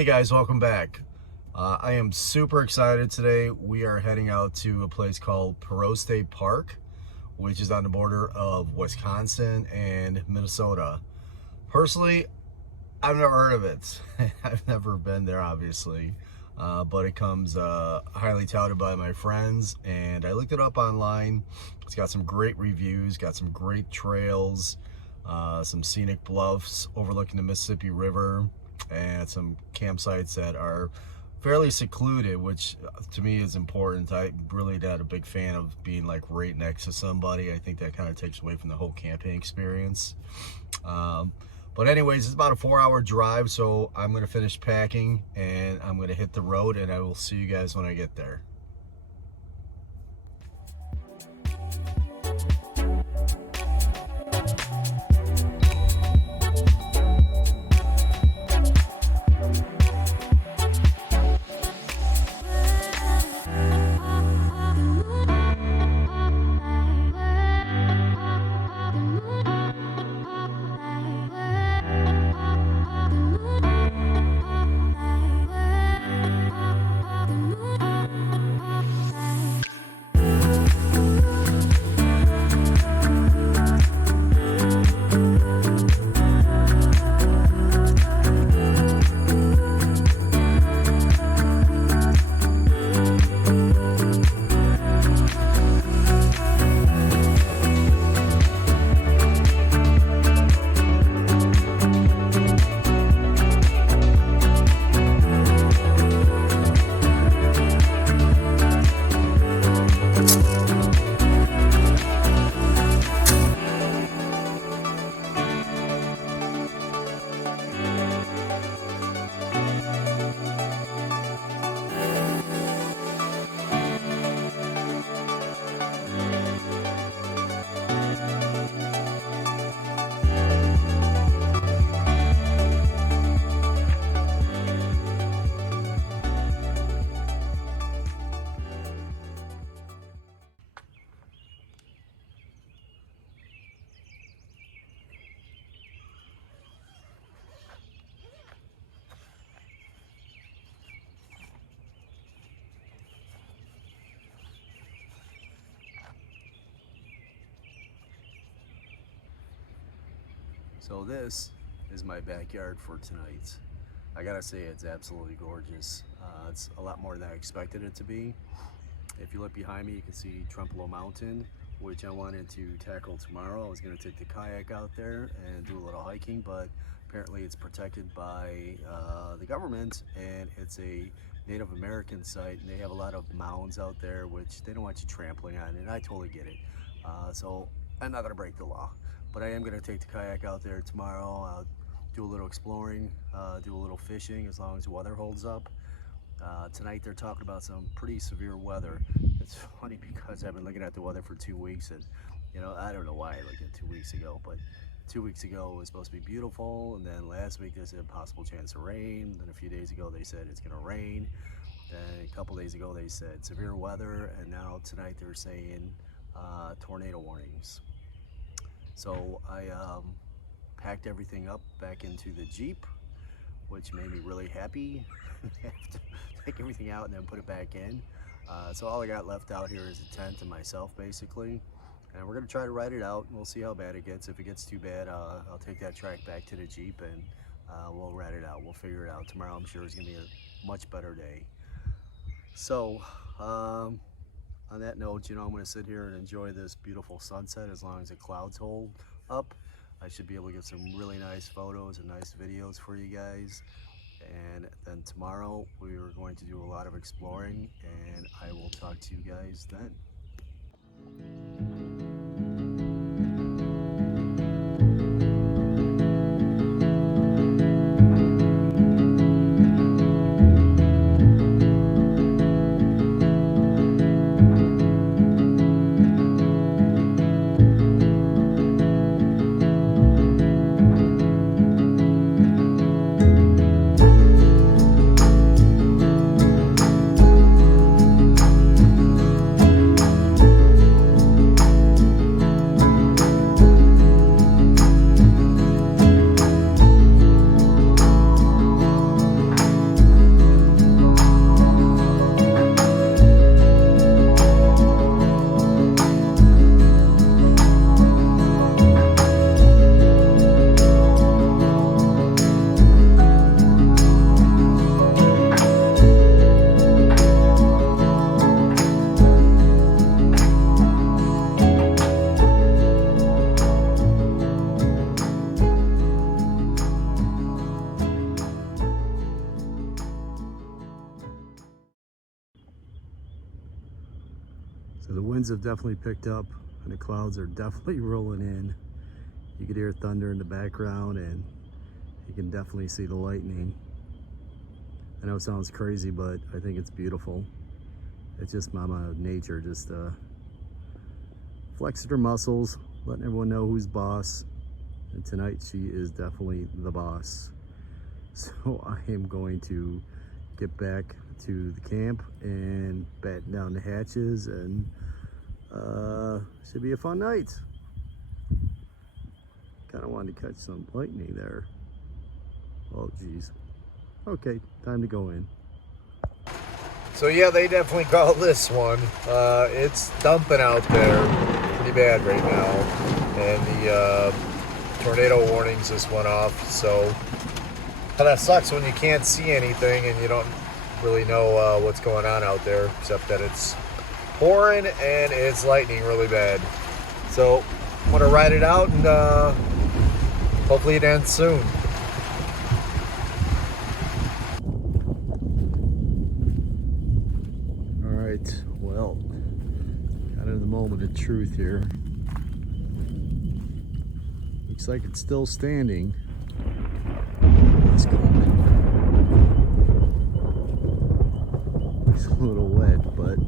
Hey guys, welcome back. I am super excited today. We are heading out to a place called Perrot State Park, which is on the border of Wisconsin and Minnesota. Personally, I've never heard of it. I've never been there, obviously, but it comes highly touted by my friends, and I looked it up online. It's got some great reviews, got some great trails, some scenic bluffs overlooking the Mississippi River, and some campsites that are fairly secluded, which to me is important. I really not a big fan of being like right next to somebody. I think that kind of takes away from the whole camping experience. But anyways, it's about a 4-hour drive, so I'm going to finish packing and I'm going to hit the road, and I will see you guys when I get there. So this is my backyard for tonight. I gotta say, it's absolutely gorgeous. It's a lot more than I expected it to be. If you look behind me, you can see 𝗙𝗘𝗦𝗦𝗜𝗖, which I wanted to tackle tomorrow. I was gonna take the kayak out there and do a little hiking, but apparently it's protected by the government, and it's a Native American site, and they have a lot of mounds out there which they don't want you trampling on, and I totally get it. So I'm not gonna break the law. But I am going to take the kayak out there tomorrow. I'll do a little exploring, do a little fishing as long as the weather holds up. Tonight they're talking about some pretty severe weather. It's funny because I've been looking at the weather for 2 weeks, and you know, I don't know why I looked at 2 weeks ago, but 2 weeks ago it was supposed to be beautiful, and then last week they said a possible chance of rain. Then a few days ago they said it's going to rain. Then a couple days ago they said severe weather, and now tonight they're saying tornado warnings. So I packed everything up back into the Jeep, which made me really happy. I have to take everything out and then put it back in. So all I got left out here is a tent and myself, basically. And we're gonna try to ride it out, and we'll see how bad it gets. If it gets too bad, I'll take that track back to the Jeep, and we'll ride it out. We'll figure it out. Tomorrow I'm sure is gonna be a much better day. So on that note, you know, I'm going to sit here and enjoy this beautiful sunset as long as the clouds hold up. I should be able to get some really nice photos and nice videos for you guys. And then tomorrow we are going to do a lot of exploring, and I will talk to you guys then. So the winds have definitely picked up and the clouds are definitely rolling in. You could hear thunder in the background and you can definitely see the lightning. I know it sounds crazy, but I think it's beautiful. It's just Mama Nature just flexing her muscles, letting everyone know who's boss. And tonight she is definitely the boss. So I am going to get back to the camp and batten down the hatches, and should be a fun night. Kind of wanted to catch some lightning there. Oh geez. Okay, time to go in. So yeah, they definitely call this one. It's dumping out there pretty bad right now, and the tornado warnings just went off. So that sucks when you can't see anything and you don't really know what's going on out there, except that it's pouring and it's lightning really bad. So I'm gonna ride it out and hopefully it ends soon. All right, well, kind of the moment of truth here. Looks like it's still standing. Let's go. It's a little wet, but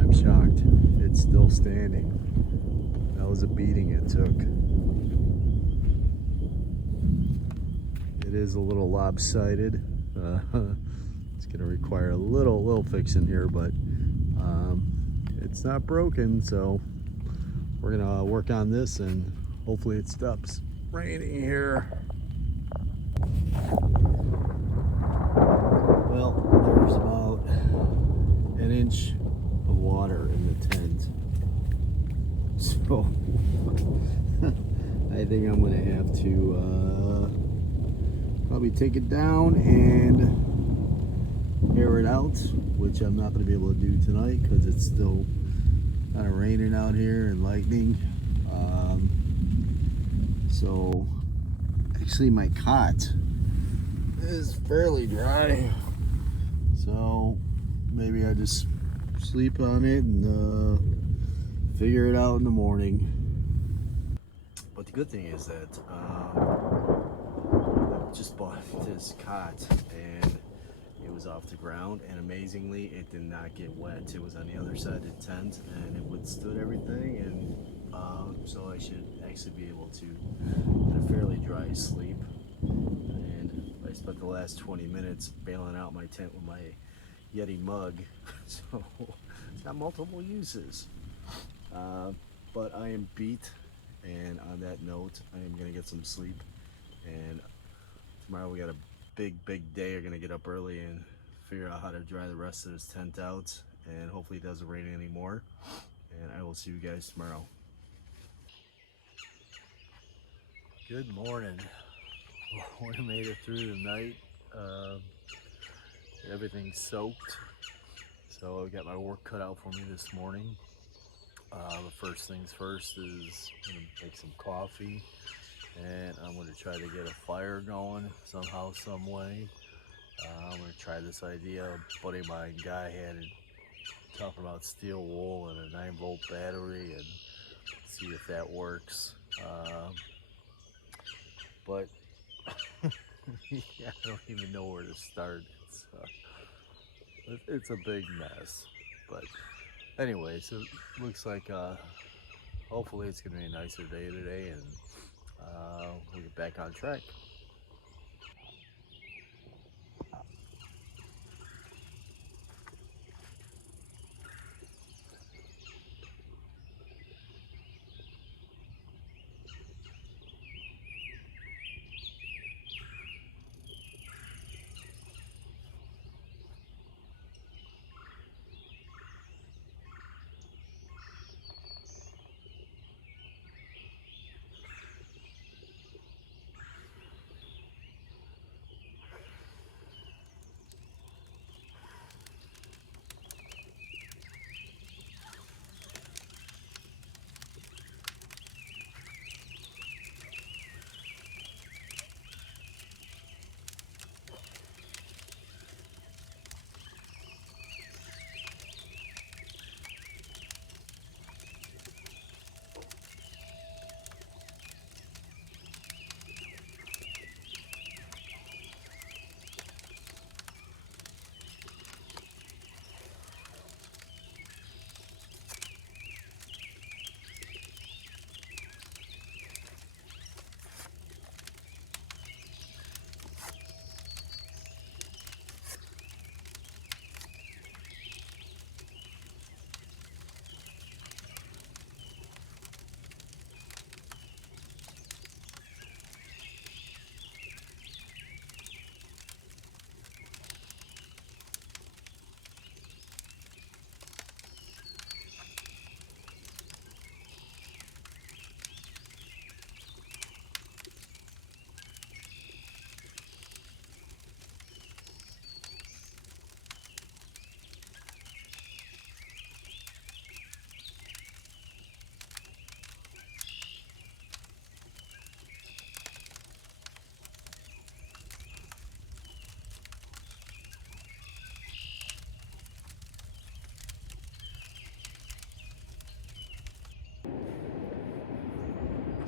I'm shocked. It's still standing. That was a beating it took. It is a little lopsided. It's gonna require a little fixing here, but it's not broken, so we're gonna work on this and hopefully it stops raining here. Well, there's about an inch of water in the tent, so I think I'm gonna have to probably take it down and air it out, which I'm not gonna be able to do tonight because it's still kind of raining out here and lightning. So actually my cot is fairly dry, so maybe I just sleep on it and figure it out in the morning. But the good thing is that I just bought this cot and it was off the ground, and amazingly it did not get wet. It was on the other side of the tent and it withstood everything, and so I should actually be able to get a fairly dry sleep. And I spent the last 20 minutes bailing out my tent with my Yeti mug, so it's got multiple uses. But I am beat, and on that note, I am gonna get some sleep. And tomorrow we got a big day. We're gonna get up early and figure out how to dry the rest of this tent out, and hopefully it doesn't rain anymore. And I will see you guys tomorrow. Good morning. We made it through the night. Everything's soaked, so I got my work cut out for me this morning. The first things first is I'm gonna make some coffee, and I'm gonna try to get a fire going somehow, some way. I'm gonna try this idea. A buddy of mine, guy, had it talking about steel wool and a 9-volt battery, and see if that works. But I don't even know where to start. It's a big mess. But anyway, so it looks like hopefully it's gonna be a nicer day today, and we'll get back on track.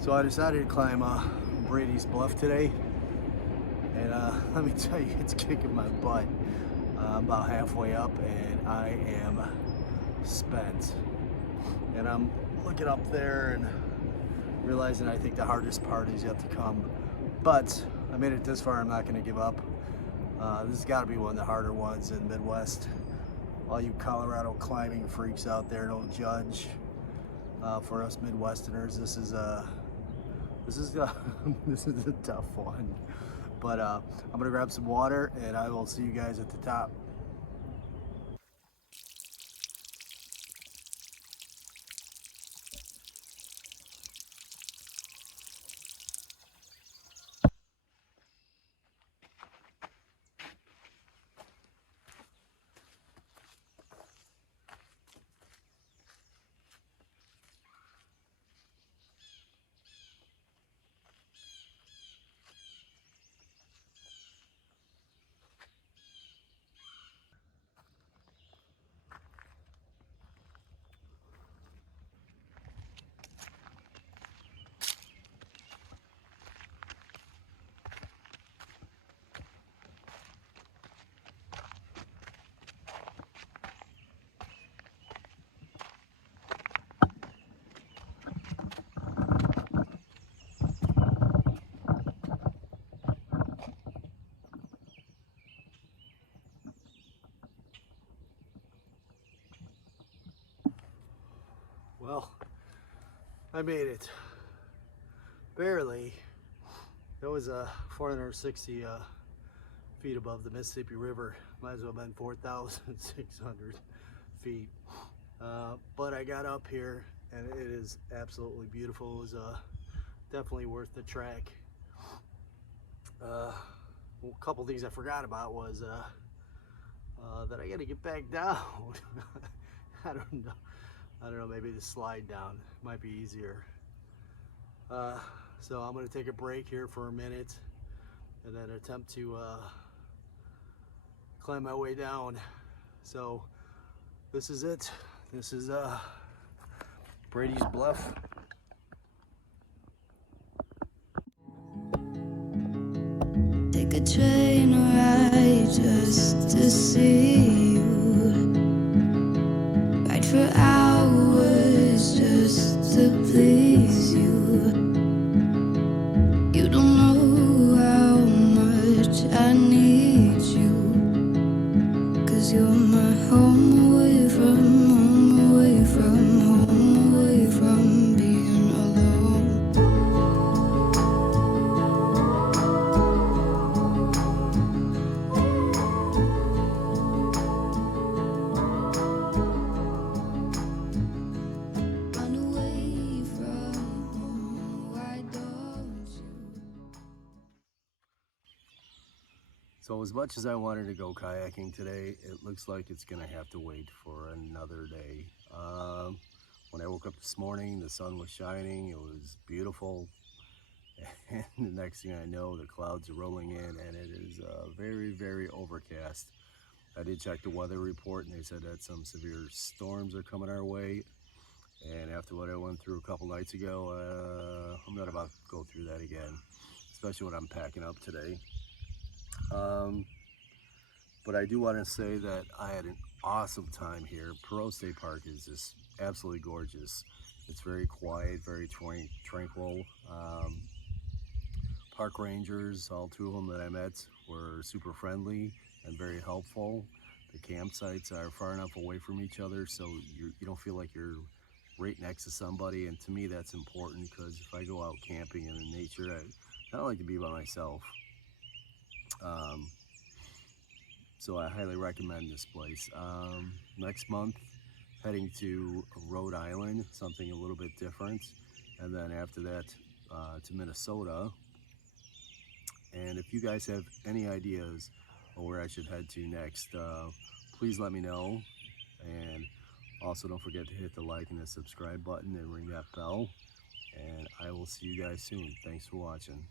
So I decided to climb Brady's Bluff today, and let me tell you, it's kicking my butt. I'm about halfway up and I am spent. And I'm looking up there and realizing I think the hardest part is yet to come. But I made it this far, I'm not going to give up. This has got to be one of the harder ones in the Midwest. All you Colorado climbing freaks out there, don't judge. For us Midwesterners, this is a tough one. But I'm gonna grab some water and I will see you guys at the top. Well, I made it. Barely. That was 460 feet above the Mississippi River. Might as well have been 4,600 feet. But I got up here and it is absolutely beautiful. It was definitely worth the trek. A couple things I forgot about was that I got to get back down. I don't know, maybe the slide down might be easier. So I'm going to take a break here for a minute and then attempt to climb my way down. So this is it. This is Brady's Bluff. Take a train ride just to see you. Ride for hours just to please you. You don't know how much I need you, 'cause you're my home away from home, away from home, away from being alone. Run away from home, why don't you? So as much as I wanted to go kayaking today, it looks like it's gonna have to wait for another day. When I woke up this morning, the sun was shining, it was beautiful. And the next thing I know, the clouds are rolling in and it is very, very overcast. I did check the weather report and they said that some severe storms are coming our way. And after what I went through a couple nights ago, I'm not about to go through that again, especially when I'm packing up today. But I do want to say that I had an awesome time here. Perrot State Park is just absolutely gorgeous. It's very quiet, very tranquil. Park rangers, all two of them that I met, were super friendly and very helpful. The campsites are far enough away from each other so you don't feel like you're right next to somebody, and to me that's important because if I go out camping in the nature, I don't like to be by myself. So I highly recommend this place. Next month, heading to Rhode Island, something a little bit different, and then after that to Minnesota. And if you guys have any ideas on where I should head to next, please let me know. And also don't forget to hit the like and the subscribe button and ring that bell. And I will see you guys soon. Thanks for watching.